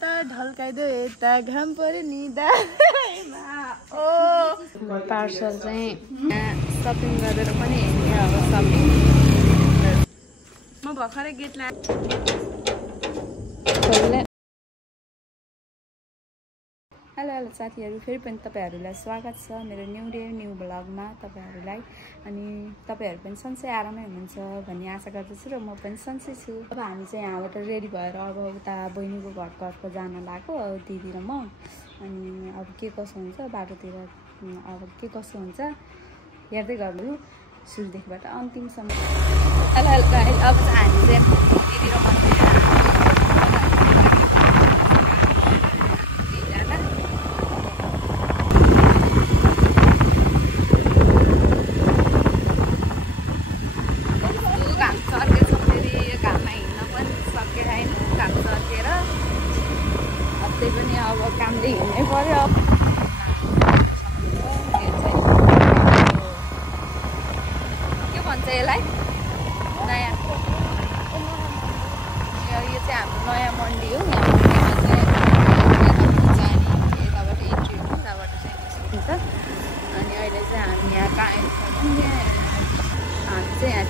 त ढल्काइदो यता घाम पर्यो निदा ओ पार्सल चाहिँ सपिङ गरेर पनि हिँड्ने अब सपिङ म भर्खरै गेट हेलो हेलो साथीहरू फेरि पनि तपाईहरुलाई स्वागत छ मेरो न्यू डे न्यू ब्लगमा तपाईहरुलाई अनि तपाईहरु पनि सन्चै आरामै हुनुहुन्छ भन्ने आशा गर्दछु र म पनि सन्चै छु। अब हामी चाहिँ यहाँबाट रेडी भएर अब उता बहिनीको घरको जान लाग्यो दिदी र म अनि अब के कसो हुन्छ बाटोतिर अब के कसो हुन्छ हेर्दै गर्नु सुरुदेखिबाट अन्तिमसम्म। हेलो हेलो गाइस अब चाहिँ हामी चाहिँ दिदी र म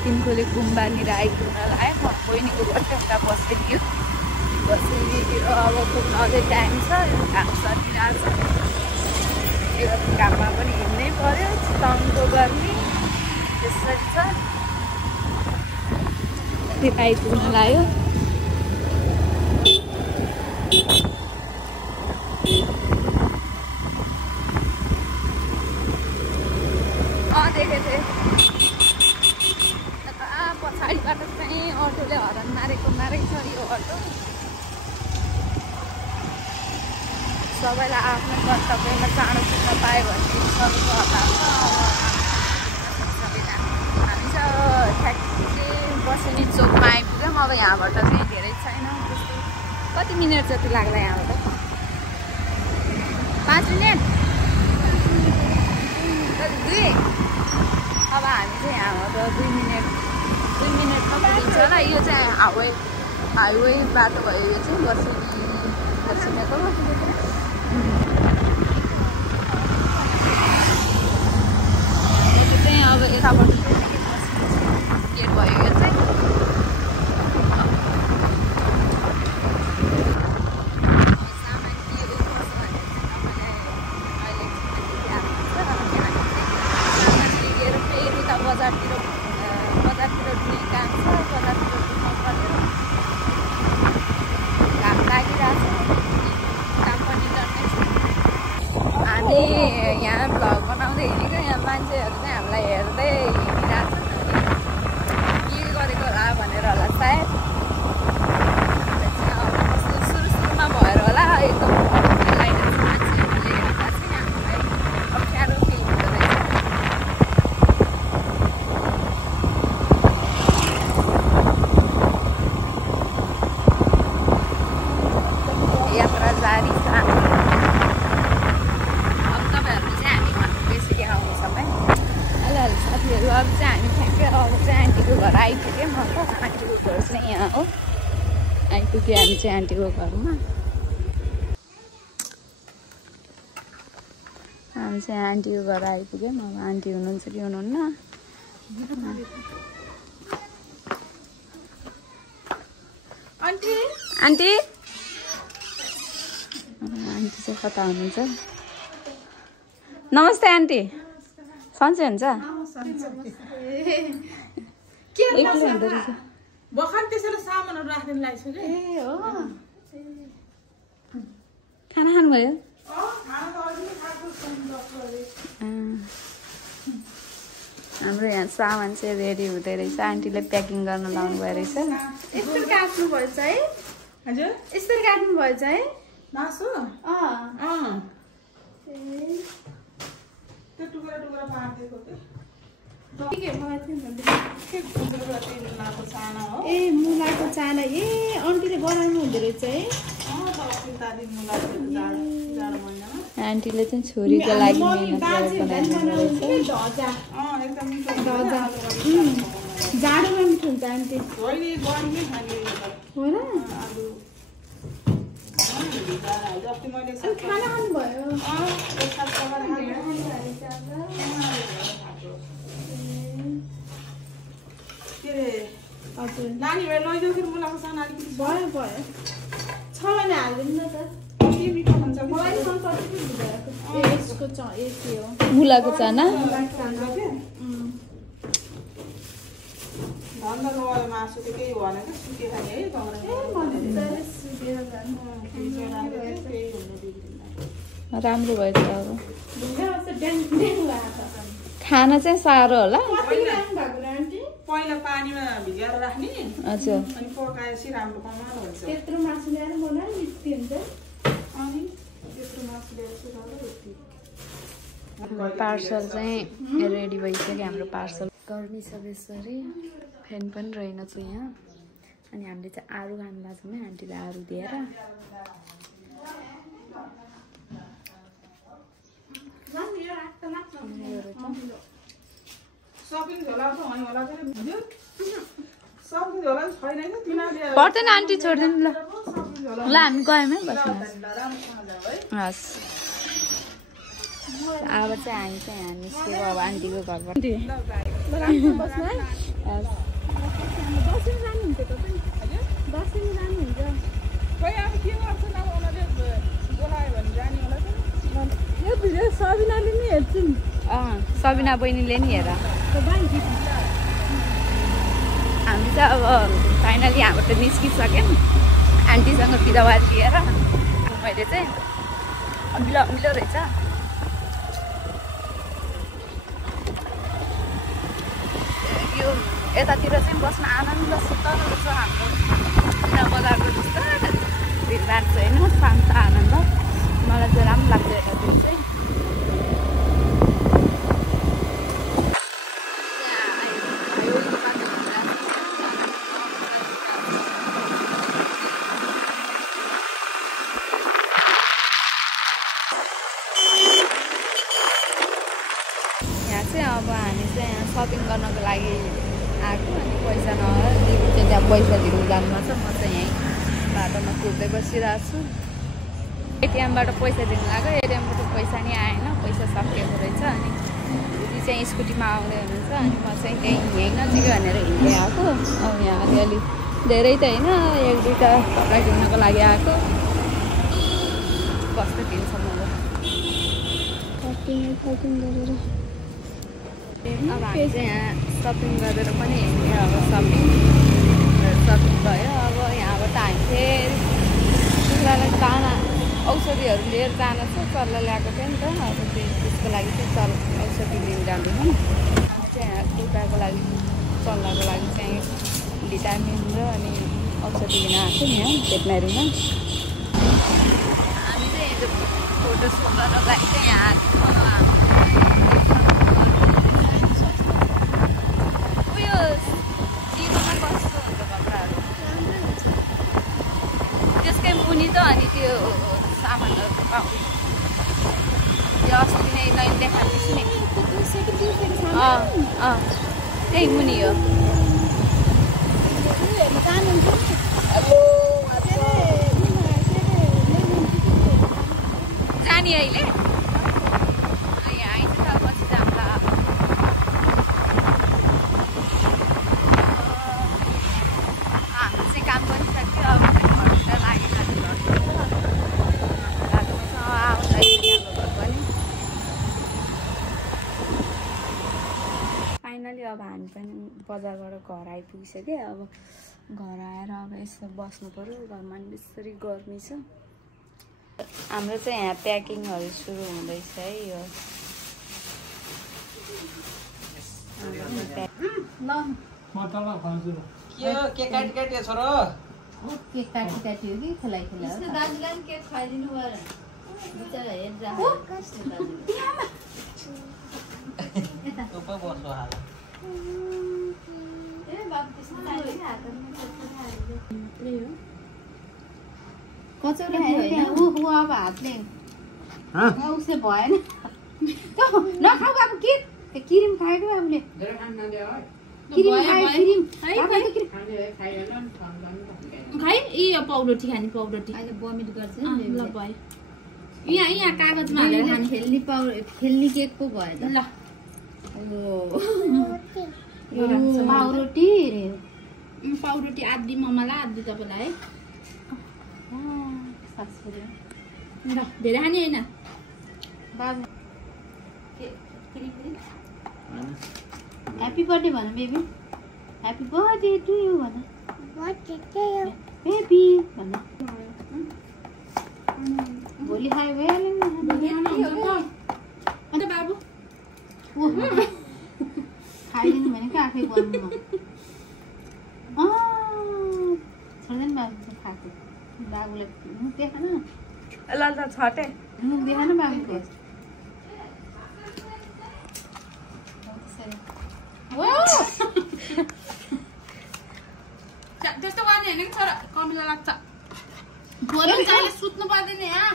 तिनकोले गुम्बानिर आइपुग्नलाई आयो म बहिनीको घर एउटा बसेलियो अब पुग्न अझै टाइम छ घाम सकिरहेको छ यो घाममा पनि हिँड्नै पर्यो चितवनको गर्मी त्यसरी छ आइपुग्न लाग्यो। देखेको थिएँ पछाडिबाट चाहिँ अटोले हरन मारेको छ यो अटो सबैलाई आफ्नो गन्तव्यमा चाँडो पुग्न पायो भने सबैको हतार छ। हामी चाहिँ ठ्याक्कै बसनी चोकमा आइपुग्यौँ। अब यहाँबाट चाहिँ धेरै छैन त्यस्तो कति मिनट जति लाग्ला यहाँबाट 5 मिनट 2 अब हामी चाहिँ यहाँबाट 2 मिनटमा पुगिन्छ होला। यो चाहिँ हाइवे बाटो भयो यो चाहिँ बर्सिनीको चाहिँ अब यताबाट गेट भयो यो चाहिँ यहाँ भ्लग बनाउँदै हिँडेको यहाँ मान्छेहरू चाहिँ हामीलाई हेर्दै हिँडिरहेको छ के गरेको होला भनेर होला सायद सुरुमा भएर होला एकदम लाइनहरू मान्छेहरूले हेर्दा चाहिँ हामीलाई अप्ठ्यारो फिल हुँदो रहेछ। यात्रा जारी छ। साथीहरू अब चाहिँ हामी ठ्याक्कै अब चाहिँ आन्टीको घर आइपुग्यौँ। म त आन्टीको घर चाहिँ यहाँ हो आइपुग्यो हामी चाहिँ आन्टीको घरमा। हामी चाहिँ आन्टीको घर आइपुग्यौँ। अब आन्टी हुनुहुन्छ कि हुनुहुन्न आन्टी आन्टी चाहिँ कता हुनुहुन्छ? नमस्ते आन्टी सन्चै हुन्छ? खाना खानुभयो? हाम्रो यहाँ सामान चाहिँ रेडी हुँदै रहेछ। आन्टीले प्याकिङ गर्न लाउनु भयो रहेछ। यसरी काट्नु भएछ है? हजुर यसरी काट्नु भएछ है मासु? टुक्रा पार्दिएको ए मुलाको चाना ए आन्टीले बनाउनु हुँदो रहेछ है। आन्टीले चाहिँ छोरीको लागि मेहनत गरेर जाडोमा मिठो हुन्छ आन्टी हो र जति मैले खाना खानुभयो के अरे हजुर नानीहरू लैजाउँखेरि मुलाको सानो अलिकति भयो भयो 6 महिना हालिदिनु न त के मिठो हुन्छ मलाई यसको यति हो मुलाको चाना धन्दाको मासु त केही भएन कि सुके खाने है राम्रो भएछ अब खाना चाहिँ साह्रो होला पहिला पानीमा भिजाएर राख्ने हजुर अनि पकाएपछि राम्रो कमाल हुन्छ त्यत्रो मासु ल्याएर बनाएर यति हुन्छ अनि त्यस्तो मासु ल्याएर पार्सल चाहिँ रेडी भइसक्यो हाम्रो पार्सल गर्मी छ बेसरी फ्यान पनि रहेनछ यहाँ अनि हामीले चाहिँ आलु खानु भएको छौँ आन्टीलाई आलु दिएर पर्दैन आन्टी छोड्दैन ल ल हामी गयौँ है बस्नु हस् अब चाहिँ हामी चाहिँ यहाँ निस्केको अब आन्टीको घरबाट सबिनाले नि हेर्छु नि सबिना बहिनीले नि हेर हामी चाहिँ अब फाइनली यहाँबाट निस्किसक्यौँ आन्टीसँग बिदावारी लिएर मैले चाहिँ मिलो मिलो रहेछ यो यतातिर चाहिँ बस्न आनन्दसित रहेछ हाम्रो किन बजारको जस्तो भिडभाड छैन शान्त आनन्द मलाई चाहिँ राम्रो लाग्छ यतातिर चाहिँ अब हामी चाहिँ यहाँ सपिङ गर्नको लागि आएको अनि पैसा दिदी चाहिँ त्यहाँ पैसा दिनु जानुभएको छ म चाहिँ यहीँ बाटोमा कुद्दै बसिरहेको छु एटिएमबाट पैसा दिनु लाग्यो एटिएमबाट पैसा नि आएन पैसा सकिएको रहेछ अनि दिदी चाहिँ स्कुटीमा आउँदै हुनुहुन्छ अनि म चाहिँ त्यहीँ यहीँ नजिकै भनेर हिँड्दै आएको अब यहाँ अलिअलि धेरै त होइन 1-2टा कपडा किन्नको लागि आएको कस्तो किन्छ मलाई पैकिङ गरेर अब हामी चाहिँ यहाँ सपिङ गरेर पनि हिँड्ने अब सपिङ भयो अब यहाँबाट हामी फेरि कुखुरालाई दाना औषधिहरू लिएर जानु छ चल्ला ल्याएको थियो नि त अब त्यसको लागि चाहिँ औषधि लिन जाँदैछौँ चाहिँ यहाँ कुखुराको लागि चल्लाको लागि चाहिँ भिटामिन र अनि औषधि लिन आएको नि यहाँ भेटनेरीमा हामी चाहिँ फोटो सुट गर्नको लागि चाहिँ यहाँ मुनि त अनि त्यो सामानहरू पाउने त्यो अस्ति नै लाइन देखाएको छु नि त्यही मुनि हो जाने अहिले यहाँ आइन्छ त पछि जाउँला हाम्रो चाहिँ काम पनि सक्यो अब फाइनली अब हामी पनि बजारबाट घर आइपुगिसक्यो अब घर आएर अब यसो बस्नु पऱ्यो घरमा पनि बेसरी गर्मी छ हाम्रो चाहिँ यहाँ प्याकिङहरू सुरु हुँदैछ है यो केक काट्यो छोरो केक काटी हो कि खुलाइ दाजुलाई केक खुवाइदिनु भयो बिचरा हेर्दा कचौरा अब हातले उसले भएन नखाऊ अब के क्रिम खाएको आफूले क्रिम खायो क्रिम खाइ यो पाउरोटी खाने पाउरोटी अहिले बमिट गर्छ ल भयो यहाँ कागजमा हालेर खाने खेल्ने केक पो भयो त ल पाउरोटी पाउरोटी आधी मम्मालाई आधी तपाईँलाई है ल धेरै खाने होइन बाबु ह्याप्पी बर्थडे भन baby happy birthday to you भन बेबी भन भोलि खायो भइहाल्यो अन्त बाबु खाइदिनु भनेको आफै बनाउनु छोड्दैन बाबु खाएको बाबुलाई मुख देखान ल ल छटे मुख देखान बाबुको त्यस्तो गर्ने होइन कि छोरा कमिला लाग्छ भोलि चाहिँ सुत्नु पर्दैन यहाँ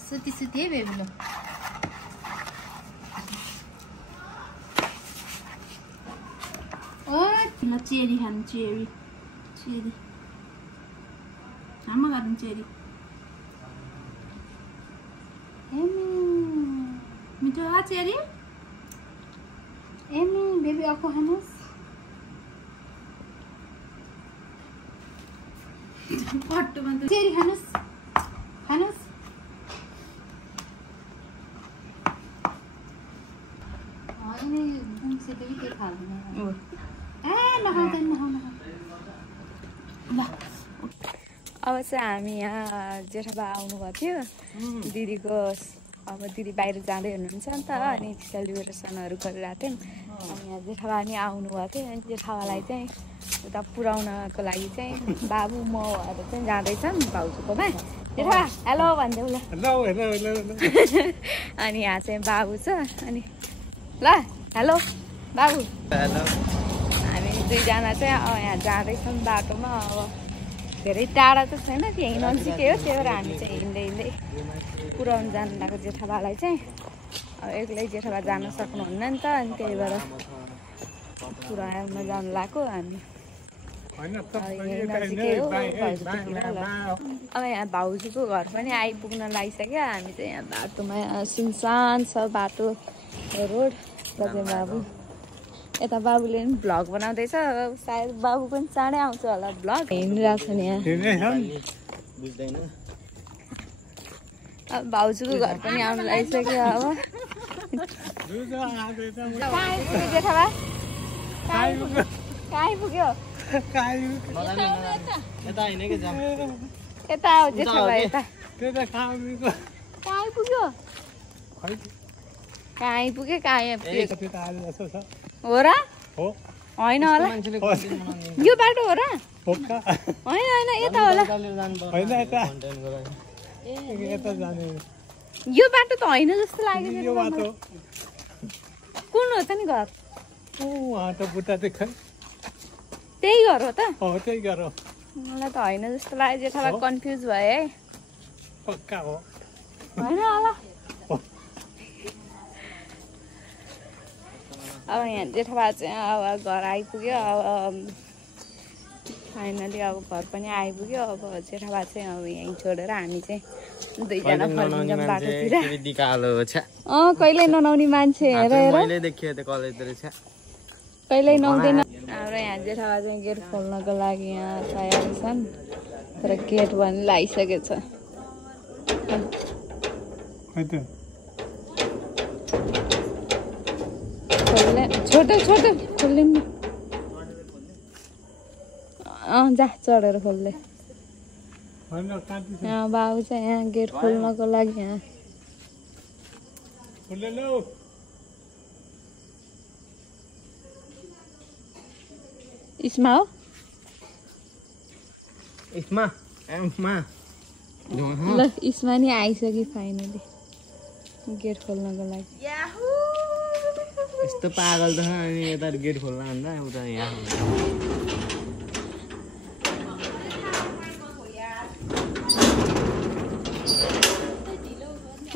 सुती है बेबी ल ल चेरी खानु चेरी आमा गर्नु चेरी मिठो चेरी एमी बेबी अर्को खानुहोस् पट्टुमा त चेरी खानुहोस् होइन यो गुम्से त के खाँदैन नखाउँदैन ल अब चाहिँ हामी यहाँ जेठाबा आउनुभएको थियो दिदीको अब दिदी बाहिर जाँदै हुनुहुन्छ नि त अनि सेलिब्रेसनहरू गरिरहेको थियौँ अनि यहाँ जेठाबा नि आउनुभएको थियो अनि जेठाबालाई चाहिँ उता पुर्याउनको लागि चाहिँ बाबु म भएर चाहिँ जाँदैछन् भाउजूकोमा जेठाबा हेलो भनिदेऊ ल अनि यहाँ चाहिँ बाबु छ अनि ल हेलो बाबु हामी दुईजना चाहिँ अब यहाँ जाँदैछौँ बाटोमा अब धेरै टाढा त छैन यहीँ नजिकै हो त्यही भएर हामी चाहिँ हिँड्दै पुऱ्याउनु जानु लागेको जेठाबालाई चाहिँ अब एक्लै जेठाबा जान सक्नुहुन्न नि त अनि त्यही भएर पुऱ्याउन जानु लागेको हामी यहीँ नजिकै हो अब यहाँ भाउजूको घर पनि आइपुग्न लागिसक्यो हामी चाहिँ यहाँ बाटोमा सुनसान छ बाटो रोड चाहिँ बाबु यता बाबुले पनि भ्लग बनाउँदैछ सायद बाबु पनि चाँडै आउँछ होला भ्लग हिँडिरहेको छ नि यहाँ अब भाउजूको घर पनि आउनु लागिसक्यो अब जेठाबा कहाँ आइपुग्यो यता हो जेठाबा यता कहाँ आइपुग्यो हो र होइन होला यो बाटो हो र होइन यता होला यो बाटो त होइन जस्तो लाग्यो कुन हो त नि घर त्यही घर हो त मलाई त होइन जस्तो लाग्यो जेठाबा कन्फ्युज भयो है होइन होला अब यहाँ जेठाबा चाहिँ अब घर आइपुग्यो अब फाइनली अब घर पनि आइपुग्यो अब जेठाबा चाहिँ अब यहीँ छोडेर हामी चाहिँ दुईजना फर्किन्छौँ बाटोतिर कहिल्यै ननाउने मान्छे हेर कहिल्यै नुहाउँदैन हाम्रो यहाँ जेठाबा चाहिँ गेट खोल्नको लागि यहाँ तयार छन् तर गेट पनि लगाइसकेको छ छोटो खोल्दैन जा चढेर खोल्दै बाबु चाहिँ यहाँ गेट खोल्नको लागि यहाँ इसमा हो ल इसमा नि आइसक्यो फाइनली गेट खोल्नको लागि यस्तो पागल त अनि यता गेट खोल्न भन्दा उता यहाँ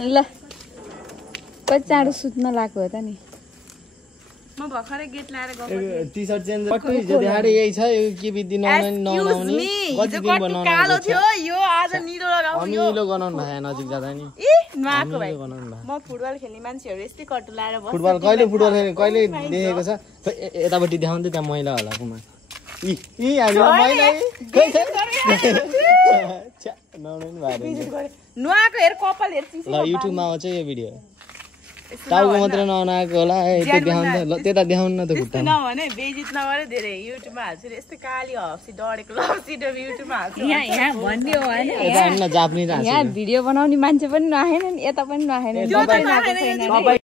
ल कति चाँडो सुत्न लाग्यो हो त नि म भर्खरै गेट लाएर गएको टी सर्ट चेन्ज कट्टु हिजो देखाडे यही छ यो के बित्दिन नआउने कति दिन बनाउनु कालो थियो यो आज निलो लगाउनु अनि निलो बनाउनु भयो नजिक जाँदा नि ए नआको भाइ बनाउनु भयो म फुटबल खेल्ने मान्छेहरु यस्तै कट्टु लाएर बस्छ फुटबल कहिले देखेको छ यतापट्टि देखाउँदै त्यहाँ मैला होला कुमा यी हामीमा मैला नआउनु भयो नुहाको हेर कपाल हेर चिसो ल युट्युबमा आउँछ यो भिडियो टाउको मात्र नआएको होला त्यो देखाउनु त्यता देखाउनु न त खुट्टा नभने बेइज्जत नगरे धेरै युट्युबमा हाल्छु यस्तै काली हप्सी डढेको लप्सी डबी युट्युबमा हाल्छु यहाँ भन्ने हो हैन यता न जाप्ने राछ यहाँ भिडियो बनाउने मान्छे पनि नआएन यता पनि नआएन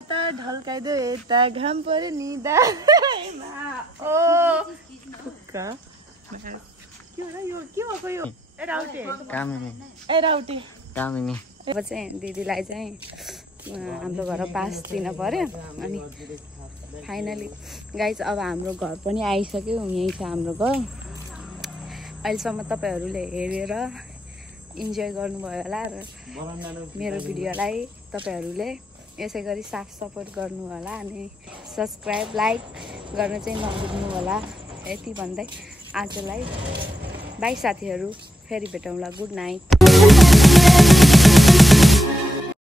त ढल्काइदो यता घाम पर्यो नि दाइमा ओ फुक्का के हो यो के भएको यो ए राउटे कामिनी अब चाहिँ दिदीलाई चाहिँ हाम्रो घर पास दिन पर्यो अनि फाइनली गाइज अब हाम्रो घर पनि आइसक्यो यही छ हाम्रो घर अहिलेसम्म तपाईँहरूले हेरेर इन्जोय गर्नुभयो होला र मेरो भिडियोलाई तपाईँहरूले यसै गरी साथ सपोर्ट गर्नु होला अनि सब्सक्राइब लाइक गर्न चाहिँ नबिर्नु होला यति भन्दै आजलाई बाई साथीहरू फेरि भेटौँला गुड नाइट